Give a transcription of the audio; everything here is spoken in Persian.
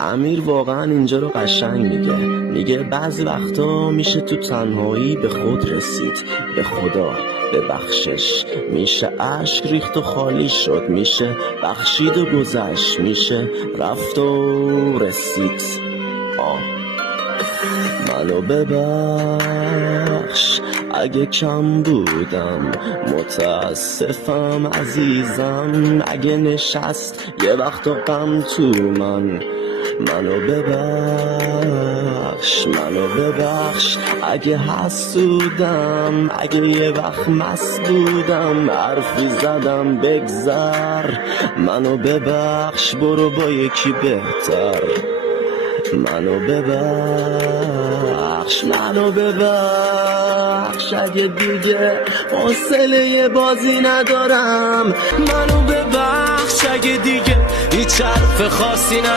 امیر واقعا اینجا رو قشنگ میگه بعضی وقتا میشه تو تنهایی به خود رسید، به خدا، به بخشش. میشه عشق ریخت و خالی شد، میشه بخشید و گذشت، میشه رفت و رسید. منو ببخش اگه کم بودم، متاسفم عزیزم اگه نشست یه وقت غم تو من. منو ببخش اگه حسودم، اگه یه وقت مست بودم حرفی زدم بگذر. منو ببخش برو با یکی بهتر. منو ببخش اگه دیگه حوصله بازی ندارم. منو ببخش اگه دیگه هیچ حرف خاصی ندارم.